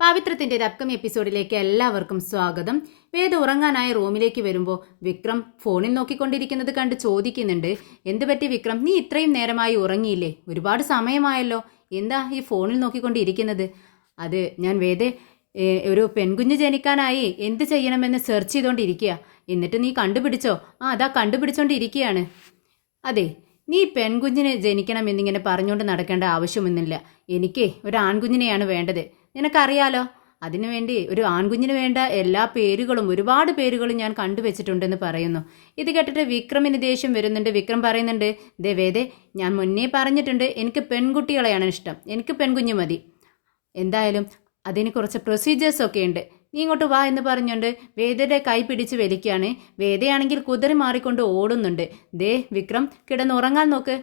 പവിത്രത്തിൻ്റെ ഒരു അപ്കമിങ് എപ്പിസോഡിലേക്ക് എല്ലാവർക്കും സ്വാഗതം. വേദ ഉറങ്ങാനായി റൂമിലേക്ക് വരുമ്പോൾ വിക്രം ഫോണിൽ നോക്കിക്കൊണ്ടിരിക്കുന്നത് കണ്ട് ചോദിക്കുന്നുണ്ട്, എന്ത് പറ്റി വിക്രം, നീ ഇത്രയും നേരമായി ഉറങ്ങിയില്ലേ? ഒരുപാട് സമയമായല്ലോ, എന്താ ഈ ഫോണിൽ നോക്കിക്കൊണ്ടിരിക്കുന്നത്? അത് ഞാൻ ഒരു പെൺകുഞ്ഞ് ജനിക്കാനായി എന്ത് ചെയ്യണമെന്ന് സെർച്ച് ചെയ്തുകൊണ്ടിരിക്കുക. എന്നിട്ട് നീ കണ്ടുപിടിച്ചോ? അതാ കണ്ടുപിടിച്ചോണ്ടിരിക്കുകയാണ്. അതെ, നീ പെൺകുഞ്ഞിന് ജനിക്കണമെന്നിങ്ങനെ പറഞ്ഞുകൊണ്ട് നടക്കേണ്ട ആവശ്യമൊന്നുമില്ല. എനിക്ക് ഒരു ആൺകുഞ്ഞിനെയാണ് വേണ്ടത്. നിനക്കറിയാലോ, അതിനുവേണ്ടി ഒരു ആൺകുഞ്ഞിന് വേണ്ട എല്ലാ പേരുകളും ഒരുപാട് പേരുകളും ഞാൻ കണ്ടുവച്ചിട്ടുണ്ടെന്ന് പറയുന്നു. ഇത് കേട്ടിട്ട് വിക്രമിന് ദേഷ്യം വരുന്നുണ്ട്. വിക്രം പറയുന്നുണ്ട്, ദേ വേദേ, ഞാൻ മുന്നേ പറഞ്ഞിട്ടുണ്ട്, എനിക്ക് പെൺകുട്ടികളെയാണ് ഇഷ്ടം, എനിക്ക് പെൺകുഞ്ഞ് മതി. എന്തായാലും അതിന് കുറച്ച് പ്രൊസീജിയേഴ്സൊക്കെ ഉണ്ട്, നീ ഇങ്ങോട്ട് വാ എന്ന് പറഞ്ഞുകൊണ്ട് വേദയുടെ കൈ പിടിച്ച് വലിക്കുകയാണ്. വേദയാണെങ്കിൽ കുതിറി മാറിക്കൊണ്ട് ഓടുന്നുണ്ട്. ദേ വിക്രം, കിടന്നുറങ്ങാൻ നോക്ക്,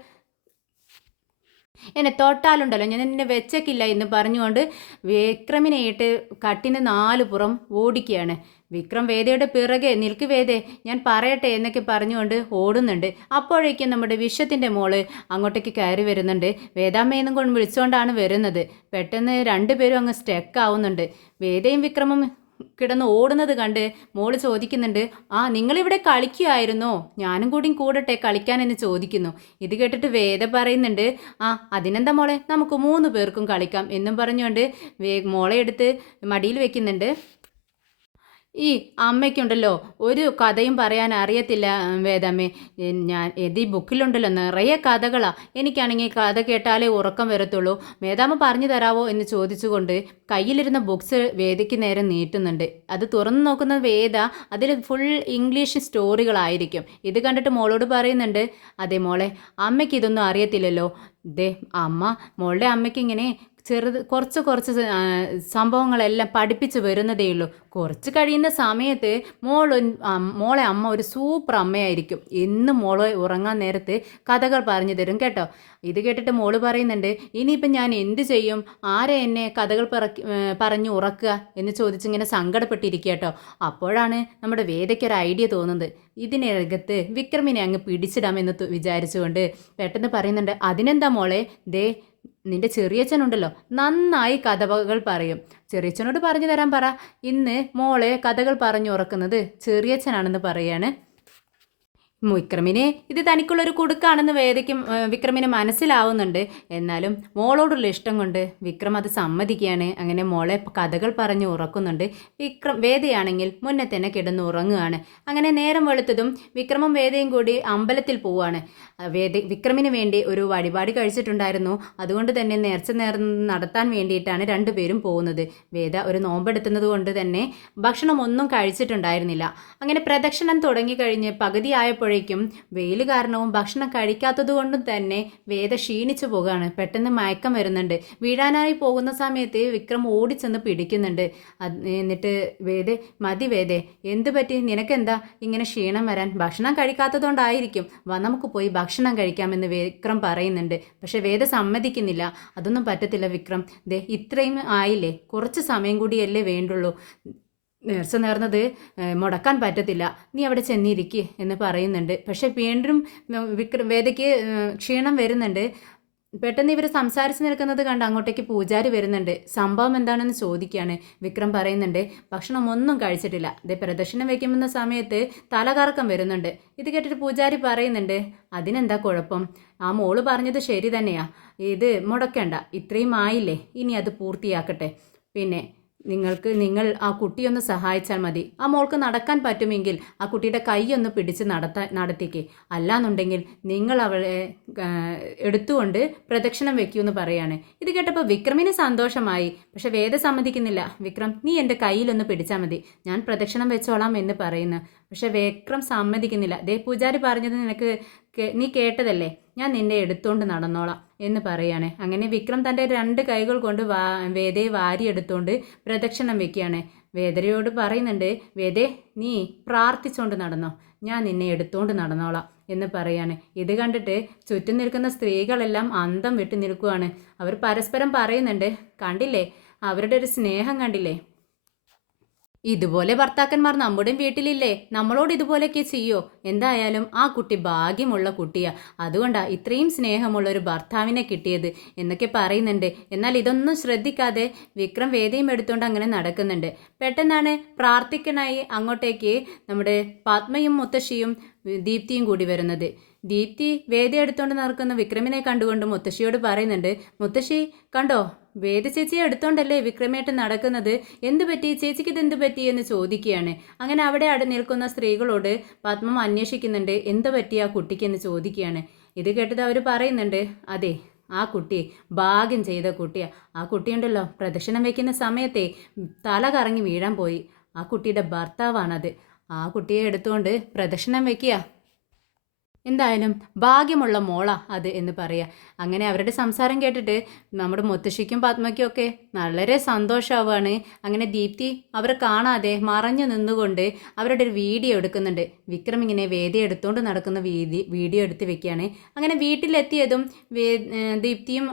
എന്നെ തൊട്ടാലുണ്ടല്ലോ ഞാൻ എന്നെ വെച്ചേക്കില്ല എന്ന് പറഞ്ഞുകൊണ്ട് വിക്രമിനെയിട്ട് കട്ടിന് 4 പുറം ഓടിക്കുകയാണ്. വിക്രം വേദയുടെ പിറകെ നിൽക്ക് വേദേ, ഞാൻ പറയട്ടെ എന്നൊക്കെ പറഞ്ഞുകൊണ്ട് ഓടുന്നുണ്ട്. അപ്പോഴേക്കും നമ്മുടെ വിശ്വത്തിൻ്റെ മോള് അങ്ങോട്ടേക്ക് കയറി വരുന്നുണ്ട്. വേദാമ്മയെന്നും കൊണ്ട് വിളിച്ചുകൊണ്ടാണ് വരുന്നത്. പെട്ടെന്ന് രണ്ടുപേരും അങ്ങ് സ്റ്റക്ക് ആവുന്നുണ്ട്. വേദയും വിക്രമും കിടന്ന് ഓടുന്നത് കണ്ട് മോള് ചോദിക്കുന്നുണ്ട്, നിങ്ങളിവിടെ കളിക്കുമായിരുന്നോ? ഞാനും കൂടി കൂടട്ടെ കളിക്കാനെന്ന് ചോദിക്കുന്നു. ഇത് കേട്ടിട്ട് വേദ പറയുന്നുണ്ട്, അതിനെന്താ മോളെ, നമുക്ക് 3 പേർക്കും കളിക്കാം എന്നും പറഞ്ഞുകൊണ്ട് മോളെ എടുത്ത് മടിയിൽ വെക്കുന്നുണ്ട്. ഈ അമ്മയ്ക്കുണ്ടല്ലോ ഒരു കഥയും പറയാൻ അറിയത്തില്ല വേദാമ്മേ. ഈ ബുക്കിലുണ്ടല്ലോ നിറയെ കഥകളാണ്. എനിക്കാണെങ്കിൽ കഥ കേട്ടാലേ ഉറക്കം വരത്തുള്ളൂ. വേദാമ്മ പറഞ്ഞു തരാവോ എന്ന് ചോദിച്ചുകൊണ്ട് കയ്യിലിരുന്ന ബുക്സ് വേദയ്ക്ക് നേരെ നീട്ടുന്നുണ്ട്. അത് തുറന്നു നോക്കുന്ന വേദ അതിൽ ഫുൾ ഇംഗ്ലീഷ് സ്റ്റോറികളായിരിക്കും. ഇത് കണ്ടിട്ട് മോളോട് പറയുന്നുണ്ട്, അതെ മോളെ, അമ്മയ്ക്ക് ഇതൊന്നും അറിയത്തില്ലല്ലോ. ദേ മോളുടെ അമ്മയ്ക്ക് ഇങ്ങനെ കുറച്ച് സംഭവങ്ങളെല്ലാം പഠിപ്പിച്ച് വരുന്നതേയുള്ളൂ. കുറച്ച് കഴിയുന്ന സമയത്ത് മോളെ അമ്മ ഒരു സൂപ്പർ അമ്മയായിരിക്കും. എന്നും മോളെ ഉറങ്ങാൻ നേരത്ത് കഥകൾ പറഞ്ഞു തരും കേട്ടോ. ഇത് കേട്ടിട്ട് മോള് പറയുന്നുണ്ട്, ഇനിയിപ്പം ഞാൻ എന്ത് ചെയ്യും? ആരെ എന്നെ കഥകൾ പറഞ്ഞു ഉറക്കുക എന്ന് ചോദിച്ചിങ്ങനെ സങ്കടപ്പെട്ടിരിക്കുക കേട്ടോ. അപ്പോഴാണ് നമ്മുടെ വേദയ്ക്കൊരു ഐഡിയ തോന്നുന്നത്. ഇതിനകത്ത് വിക്രമിനെ അങ്ങ് പിടിച്ചിടാമെന്ന് വിചാരിച്ചുകൊണ്ട് പെട്ടെന്ന് പറയുന്നുണ്ട്, അതിനെന്താ മോളെ, ദേ നിന്റെ ചെറിയച്ഛനുണ്ടല്ലോ നന്നായി കഥകൾ പറയും. ചെറിയച്ഛനോട് പറഞ്ഞു തരാൻ പറ. ഇന്ന് മോളെ കഥകൾ പറഞ്ഞു ഉറക്കുന്നത് ചെറിയച്ഛനാണെന്ന് പറയാണ്. വിക്രമിന് ഇത് തനിക്കുള്ളൊരു കുടുക്കാണെന്ന് വിക്രമിന് മനസ്സിലാവുന്നുണ്ട്. എന്നാലും മോളോടുള്ള ഇഷ്ടം കൊണ്ട് വിക്രം അത് സമ്മതിക്കുകയാണ്. അങ്ങനെ മോളെ കഥകൾ പറഞ്ഞ് ഉറക്കുന്നുണ്ട്. വേദയാണെങ്കിൽ മുന്നേ തന്നെ കിടന്ന് ഉറങ്ങുകയാണ്. അങ്ങനെ നേരം വെളുത്തതും വിക്രമും വേദയും കൂടി അമ്പലത്തിൽ പോവുകയാണ്. വിക്രമിന് വേണ്ടി ഒരു വഴിപാട് കഴിച്ചിട്ടുണ്ടായിരുന്നു. അതുകൊണ്ട് തന്നെ നേർച്ച നടത്താൻ വേണ്ടിയിട്ടാണ് രണ്ടുപേരും പോകുന്നത്. വേദ ഒരു നോമ്പെടുത്തുന്നത് കൊണ്ട് തന്നെ ഭക്ഷണം ഒന്നും കഴിച്ചിട്ടുണ്ടായിരുന്നില്ല. അങ്ങനെ പ്രദക്ഷിണം തുടങ്ങിക്കഴിഞ്ഞ് പകുതിയായപ്പോൾ വെയിൽ കാരണവും ഭക്ഷണം കഴിക്കാത്തത് കൊണ്ടും തന്നെ വേദ ക്ഷീണിച്ചു പോകുകയാണ്. പെട്ടെന്ന് മയക്കം വരുന്നുണ്ട്. വീഴാനായി പോകുന്ന സമയത്ത് വിക്രം ഓടിച്ചെന്ന് പിടിക്കുന്നുണ്ട്. എന്നിട്ട് മതി വേദേ, എന്ത് പറ്റി, നിനക്കെന്താ ഇങ്ങനെ ക്ഷീണം വരാൻ? ഭക്ഷണം കഴിക്കാത്തതുകൊണ്ടായിരിക്കും, നമുക്ക് പോയി ഭക്ഷണം കഴിക്കാമെന്ന് വിക്രം പറയുന്നുണ്ട്. പക്ഷെ വേദ സമ്മതിക്കുന്നില്ല. അതൊന്നും പറ്റത്തില്ല വിക്രം, ഇത്രയും ആയില്ലേ, കുറച്ച് സമയം കൂടിയല്ലേ വേണ്ടുള്ളൂ. നേർച്ച നേർന്നത് മുടക്കാൻ പറ്റത്തില്ല, നീ അവിടെ ചെന്നിരിക്കുക എന്ന് പറയുന്നുണ്ട്. പക്ഷെ വീണ്ടും വേദയ്ക്ക് ക്ഷീണം വരുന്നുണ്ട്. പെട്ടെന്ന് ഇവർ സംസാരിച്ച് നിൽക്കുന്നത് കണ്ട് അങ്ങോട്ടേക്ക് പൂജാരി വരുന്നുണ്ട്. സംഭവം എന്താണെന്ന് ചോദിക്കുകയാണ്. വിക്രം പറയുന്നുണ്ട്, ഭക്ഷണം ഒന്നും കഴിച്ചിട്ടില്ല. പ്രദക്ഷിണം വയ്ക്കുമെന്ന സമയത്ത് തലകറക്കം വരുന്നുണ്ട്. ഇത് കേട്ടിട്ട് പൂജാരി പറയുന്നുണ്ട്, അതിനെന്താ കുഴപ്പം? മോള് പറഞ്ഞത് ശരി തന്നെയാ, ഇത് മുടക്കേണ്ട, ഇത്രയും ആയില്ലേ, ഇനി അത് പൂർത്തിയാക്കട്ടെ. പിന്നെ നിങ്ങൾ ആ കുട്ടിയൊന്ന് സഹായിച്ചാൽ മതി. മോൾക്ക് നടക്കാൻ പറ്റുമെങ്കിൽ ആ കുട്ടിയുടെ കൈയൊന്ന് പിടിച്ച് നടത്തിക്കേ. അല്ലാന്നുണ്ടെങ്കിൽ നിങ്ങൾ അവളെ എടുത്തുകൊണ്ട് പ്രദക്ഷിണം വെക്കൂന്ന് പറയാണ്. ഇത് കേട്ടപ്പോൾ വിക്രമിന് സന്തോഷമായി. പക്ഷെ വേദ സമ്മതിക്കുന്നില്ല. വിക്രം, നീ എൻ്റെ കയ്യിലൊന്ന് പിടിച്ചാൽ മതി, ഞാൻ പ്രദക്ഷിണം വെച്ചോളാം എന്ന് പറയുന്നു. പക്ഷെ വിക്രം സമ്മതിക്കുന്നില്ല. പൂജാരി പറഞ്ഞത് നീ കേട്ടതല്ലേ, ഞാൻ നിന്നെ എടുത്തുകൊണ്ട് നടന്നോളാം എന്ന് പറയാണ്. അങ്ങനെ വിക്രം തൻ്റെ 2 കൈകൾ കൊണ്ട് വേദയെ വാരിയെടുത്തുകൊണ്ട് പ്രദക്ഷിണം വെക്കുകയാണ്. വേദയോട് പറയുന്നുണ്ട്, വേദേ, നീ പ്രാർത്ഥിച്ചുകൊണ്ട് നടന്നോ, ഞാൻ നിന്നെ എടുത്തുകൊണ്ട് നടന്നോളാം എന്ന് പറയാണ്. ഇത് കണ്ടിട്ട് ചുറ്റും നിൽക്കുന്ന സ്ത്രീകളെല്ലാം അന്തം വിട്ട് നിൽക്കുകയാണ്. അവർ പരസ്പരം പറയുന്നുണ്ട്, കണ്ടില്ലേ, അവരുടെ ഒരു സ്നേഹം കണ്ടില്ലേ. ഇതുപോലെ ഭർത്താക്കന്മാർ നമ്മുടെ വീട്ടിലില്ലേ? നമ്മളോട് ഇതുപോലെയൊക്കെ ചെയ്യോ? എന്തായാലും ആ കുട്ടി ഭാഗ്യമുള്ള കുട്ടിയാ. അതുകൊണ്ടാ ഇത്രയും സ്നേഹമുള്ള ഒരു ഭർത്താവിനെ കിട്ടിയത് എന്നൊക്കെ പറയുന്നുണ്ട്. എന്നാൽ ഇതൊന്നും ശ്രദ്ധിക്കാതെ വിക്രം വേദയും എടുത്തുകൊണ്ട് അങ്ങനെ നടക്കുന്നുണ്ട്. പെട്ടെന്നാണ് പ്രാർത്ഥിക്കനായി അങ്ങോട്ടേക്ക് നമ്മുടെ പത്മയും മുത്തശ്ശിയും ദീപ്തിയും കൂടി വരുന്നത്. ദീപ്തി വേദ എടുത്തുകൊണ്ട് നടക്കുന്ന വിക്രമിനെ കണ്ടുകൊണ്ട് മുത്തശ്ശിയോട് പറയുന്നുണ്ട്, മുത്തശ്ശി കണ്ടോ, വേദ ചേച്ചിയെ എടുത്തോണ്ടല്ലേ വിക്രമേട്ടൻ നടക്കുന്നത്, എന്തു പറ്റി ചേച്ചിക്ക് ഇതെന്ത് പറ്റി എന്ന് ചോദിക്കുകയാണ്. അങ്ങനെ അവിടെ നിൽക്കുന്ന സ്ത്രീകളോട് പത്മം അന്വേഷിക്കുന്നുണ്ട്, എന്ത് പറ്റി ആ കുട്ടിക്ക് എന്ന് ചോദിക്കുകയാണ്. ഇത് കേട്ടത് അവർ പറയുന്നുണ്ട്, അതെ ആ കുട്ടി ഭാഗ്യം ചെയ്ത കുട്ടിയാ. ആ കുട്ടിയുണ്ടല്ലോ പ്രദക്ഷിണം വയ്ക്കുന്ന സമയത്തെ തല കറങ്ങി വീഴാൻ പോയി. ആ കുട്ടിയുടെ ഭർത്താവാണത്. ആ കുട്ടിയെ എടുത്തുകൊണ്ട് പ്രദക്ഷിണം വയ്ക്കുക. എന്തായാലും ഭാഗ്യമുള്ള മോളാ അത് എന്ന് പറയാം. അങ്ങനെ അവരുടെ സംസാരം കേട്ടിട്ട് നമ്മുടെ മുത്തശ്ശിക്കും പത്മയ്ക്കും ഒക്കെ വളരെ സന്തോഷമാവുകയാണ്. അങ്ങനെ ദീപ്തി അവർ കാണാതെ മറഞ്ഞു നിന്നുകൊണ്ട് അവരുടെ ഒരു വീഡിയോ എടുക്കുന്നുണ്ട്. വിക്രം ഇങ്ങനെ വേദി എടുത്തുകൊണ്ട് നടക്കുന്ന വീഡിയോ എടുത്ത് വെക്കുകയാണ്. അങ്ങനെ വീട്ടിലെത്തിയതും ദീപ്തിയും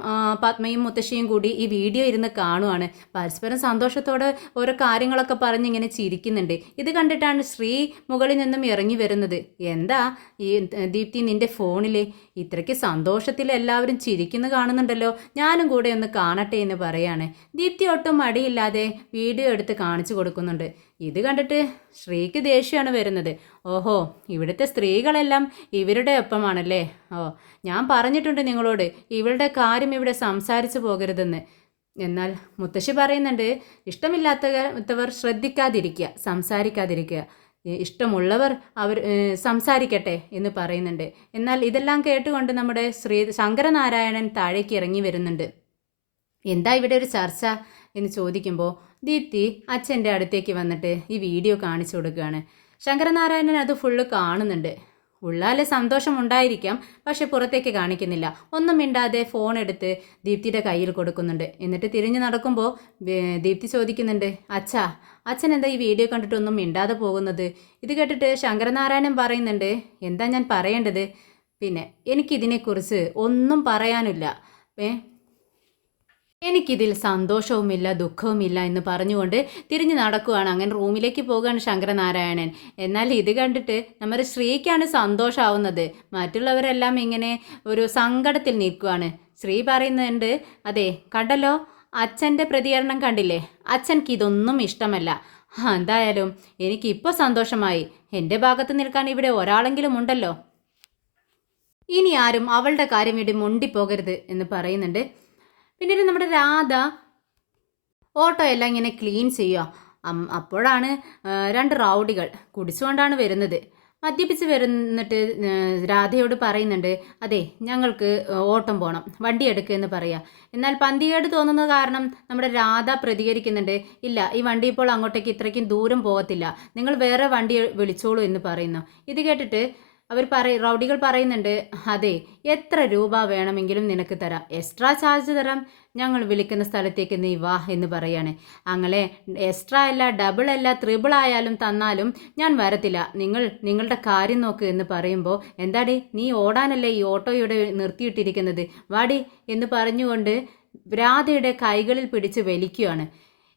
പത്മയും മുത്തശ്ശിയും കൂടി ഈ വീഡിയോ ഇരുന്ന് കാണുവാണ്. പരസ്പരം സന്തോഷത്തോടെ ഓരോ കാര്യങ്ങളൊക്കെ പറഞ്ഞ് ഇങ്ങനെ ചിരിക്കുന്നുണ്ട്. ഇത് കണ്ടിട്ടാണ് ശ്രീ മുകളിൽ നിന്നും ഇറങ്ങി വരുന്നത്. എന്താ ഈ ദീപ്തി നിന്റെ ഫോണിൽ ഇത്രയ്ക്ക് സന്തോഷത്തിൽ എല്ലാവരും ചിരിക്കുന്നു കാണുന്നുണ്ടല്ലോ, ഞാനും കൂടെ ഒന്ന് കാണട്ടെ എന്ന് പറയാണ്. ദീപ്തി ഒട്ടും മടിയില്ലാതെ വീഡിയോ എടുത്ത് കാണിച്ചു കൊടുക്കുന്നുണ്ട്. ഇത് കണ്ടിട്ട് ശ്രീക്ക് ദേഷ്യമാണ് വരുന്നത്. ഓഹോ, ഇവിടുത്തെ സ്ത്രീകളെല്ലാം ഇവരുടെ ഒപ്പമാണല്ലേ. ഓ, ഞാൻ പറഞ്ഞിട്ടുണ്ട് നിങ്ങളോട് ഇവളുടെ കാര്യം ഇവിടെ സംസാരിച്ചു പോകരുതെന്ന്. എന്നാൽ മുത്തശ്ശി പറയുന്നുണ്ട്, ഇഷ്ടമില്ലാത്തവർ ശ്രദ്ധിക്കാതിരിക്കുക, സംസാരിക്കാതിരിക്കുക, ഇഷ്ടമുള്ളവർ അവർ സംസാരിക്കട്ടെ എന്ന് പറയുന്നുണ്ട്. എന്നാൽ ഇതെല്ലാം കേട്ടുകൊണ്ട് നമ്മുടെ ശങ്കരനാരായണൻ താഴേക്ക് ഇറങ്ങി വരുന്നുണ്ട്. എന്താ ഇവിടെ ഒരു ചർച്ച എന്ന് ചോദിക്കുമ്പോൾ ദീപ്തി അച്ഛൻ്റെ അടുത്തേക്ക് വന്നിട്ട് ഈ വീഡിയോ കാണിച്ചു കൊടുക്കുകയാണ്. ശങ്കരനാരായണൻ അത് ഫുള്ള് കാണുന്നുണ്ട്. ഉള്ളാലെ സന്തോഷമുണ്ടായിരിക്കാം, പക്ഷെ പുറത്തേക്ക് കാണിക്കുന്നില്ല. ഒന്നും മിണ്ടാതെ ഫോൺ എടുത്ത് ദീപ്തിയുടെ കയ്യിൽ കൊടുക്കുന്നുണ്ട്. എന്നിട്ട് തിരിഞ്ഞു നടക്കുമ്പോൾ ദീപ്തി ചോദിക്കുന്നുണ്ട്, അച്ഛൻ എന്താ ഈ വീഡിയോ കണ്ടിട്ടൊന്നും മിണ്ടാതെ പോകുന്നത്? ഇത് കേട്ടിട്ട് ശങ്കരനാരായണൻ പറയുന്നുണ്ട്, എന്താ ഞാൻ പറയേണ്ടത്, പിന്നെ എനിക്കിതിനെക്കുറിച്ച് ഒന്നും പറയാനില്ല, എനിക്കിതിൽ സന്തോഷവുമില്ല ദുഃഖവുമില്ല എന്ന് പറഞ്ഞുകൊണ്ട് തിരിഞ്ഞു നടക്കുകയാണ്. അങ്ങനെ റൂമിലേക്ക് പോകുകയാണ് ശങ്കരനാരായണൻ. എന്നാൽ ഇത് കണ്ടിട്ട് നമ്മുടെ ശ്രീക്കാണ് സന്തോഷമാവുന്നത്. മറ്റുള്ളവരെല്ലാം ഇങ്ങനെ ഒരു സങ്കടത്തിൽ നിൽക്കുകയാണ്. ശ്രീ പറയുന്നുണ്ട്, അതെ കണ്ടല്ലോ, അച്ഛൻ്റെ പ്രതികരണം കണ്ടില്ലേ, അച്ഛൻക്ക് ഇതൊന്നും ഇഷ്ടമല്ല. എന്തായാലും എനിക്കിപ്പോൾ സന്തോഷമായി. എൻ്റെ ഭാഗത്ത് നിൽക്കാൻ ഇവിടെ ഒരാളെങ്കിലും ഉണ്ടല്ലോ. ഇനി ആരും അവളുടെ കാര്യം ഇവിടെ മുണ്ടിപ്പോകരുത് എന്ന് പറയുന്നുണ്ട്. പിന്നീട് നമ്മുടെ രാധ ഓട്ടോ എല്ലാം ഇങ്ങനെ ക്ലീൻ ചെയ്യുക. അപ്പോഴാണ് രണ്ട് റൗഡികൾ കുടിച്ചുകൊണ്ടാണ് വരുന്നത്. മദ്യപിച്ച് വരുന്നിട്ട് രാധയോട് പറയുന്നുണ്ട്, അതെ ഞങ്ങൾക്ക് ഓട്ടം പോകണം, വണ്ടി എടുക്കുക എന്ന് പറയാം. എന്നാൽ പന്തികേട് തോന്നുന്ന കാരണം നമ്മുടെ രാധ പ്രതികരിക്കുന്നുണ്ട്, ഇല്ല ഈ വണ്ടി ഇപ്പോൾ അങ്ങോട്ടേക്ക് ഇത്രയ്ക്കും ദൂരം പോകത്തില്ല, നിങ്ങൾ വേറെ വണ്ടി വിളിച്ചോളൂ എന്ന് പറയുന്നു. ഇത് കേട്ടിട്ട് റൗഡികൾ പറയുന്നുണ്ട്, അതെ എത്ര രൂപ വേണമെങ്കിലും നിനക്ക് തരാം, എക്സ്ട്രാ ചാർജ് തരാം, ഞങ്ങൾ വിളിക്കുന്ന സ്ഥലത്തേക്ക് നീ വാ എന്ന് പറയാണ്. അങ്ങനെ എക്സ്ട്രാ അല്ല, ഡബിൾ അല്ല, ട്രിപ്പിൾ ആയാലും തന്നാലും ഞാൻ വരത്തില്ല, നിങ്ങളുടെ കാര്യം നോക്ക് എന്ന് പറയുമ്പോൾ, എന്താടി നീ ഓടാനല്ലേ ഈ ഓട്ടോ ഇവിടെ നിർത്തിയിട്ടിരിക്കുന്നത്, വാടി എന്ന് പറഞ്ഞുകൊണ്ട് രാധയുടെ കൈകളിൽ പിടിച്ച് വലിക്കുകയാണ്.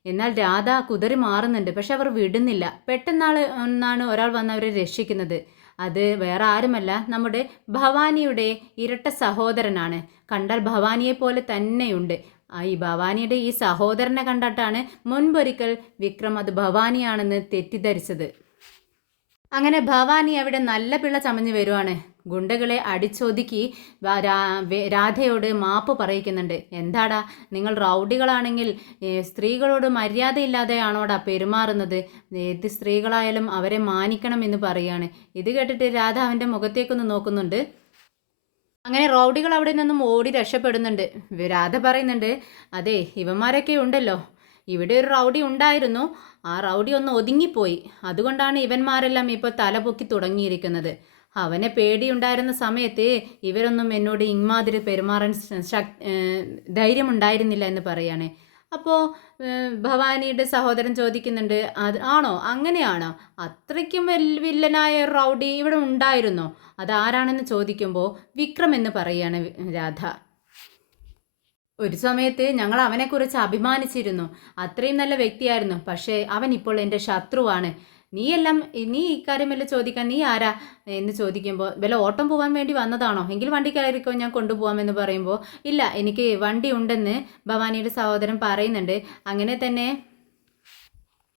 എന്നാൽ രാധ കുതറി മാറുന്നുണ്ട്, പക്ഷെ അവർ വിടുന്നില്ല. പെട്ടെന്നാണ് ഒരാൾ വന്ന് അവരെ രക്ഷിക്കുന്നത്. അത് വേറെ ആരുമല്ല, നമ്മുടെ ഭവാനിയുടെ ഇരട്ട സഹോദരനാണ്. കണ്ടാൽ ഭവാനിയെ പോലെ തന്നെയുണ്ട്. ഈ ഭവാനിയുടെ ഈ സഹോദരനെ കണ്ടിട്ടാണ് മുൻപൊരിക്കൽ വിക്രം അത് ഭവാനിയാണെന്ന് തെറ്റിദ്ധരിച്ചത്. അങ്ങനെ ഭവാനി അവിടെ നല്ല പിള്ള ചമഞ്ഞു വരുവാണ്. ഗുണ്ടകളെ അടിച്ചൊതുക്കി രാധയോട് മാപ്പ് പറയിക്കുന്നുണ്ട്. എന്താടാ നിങ്ങൾ റൗഡികളാണെങ്കിൽ സ്ത്രീകളോട് മര്യാദയില്ലാതെയാണോടാ പെരുമാറുന്നത്, ഏത് സ്ത്രീകളായാലും അവരെ മാനിക്കണം എന്ന് പറയാണ്. ഇത് കേട്ടിട്ട് രാധ അവൻ്റെ മുഖത്തേക്കൊന്ന് നോക്കുന്നുണ്ട്. അങ്ങനെ റൗഡികൾ അവിടെ നിന്നും ഓടി രക്ഷപ്പെടുന്നുണ്ട്. രാധ പറയുന്നുണ്ട്, അതെ ഇവന്മാരൊക്കെ ഉണ്ടല്ലോ, ഇവിടെ ഒരു റൗഡി ഉണ്ടായിരുന്നു, ആ റൗഡി ഒന്ന് ഒതുങ്ങിപ്പോയി, അതുകൊണ്ടാണ് ഇവന്മാരെല്ലാം ഇപ്പോൾ തലപൊക്കി തുടങ്ങിയിരിക്കുന്നത്. അവനെ പേടിയുണ്ടായിരുന്ന സമയത്ത് ഇവരൊന്നും എന്നോട് ഇമാതിരി പെരുമാറാൻ ധൈര്യമുണ്ടായിരുന്നില്ല എന്ന് പറയാണ്. അപ്പോൾ ഭവാനിയുടെ സഹോദരൻ ചോദിക്കുന്നുണ്ട്, അത് ആണോ, അങ്ങനെയാണോ, അത്രയ്ക്കും വില്ലനായ റൗഡി ഇവിടെ ഉണ്ടായിരുന്നോ, അതാരാണെന്ന് ചോദിക്കുമ്പോൾ വിക്രം എന്ന് പറയാണ് രാധ. ഒരു സമയത്ത് ഞങ്ങൾ അവനെക്കുറിച്ച് അഭിമാനിച്ചിരുന്നു. അത്രയും നല്ല വ്യക്തിയായിരുന്നു. പക്ഷേ അവൻ ഇപ്പോൾ എൻ്റെ ശത്രുവാണ്. നീയെല്ലാം നീ ഇക്കാര്യമെല്ലാം ചോദിക്കാൻ നീ ആരാ? എന്ന് ചോദിക്കുമ്പോൾ, വല്ല ഓട്ടം പോവാൻ വേണ്ടി വന്നതാണോ? എങ്കിൽ വണ്ടി കയറിക്കോ, ഞാൻ കൊണ്ടുപോവാമെന്ന് പറയുമ്പോൾ, ഇല്ല എനിക്ക് വണ്ടി ഉണ്ടെന്ന് ഭവാനിയുടെ സഹോദരൻ പറയുന്നുണ്ട്. അങ്ങനെ തന്നെ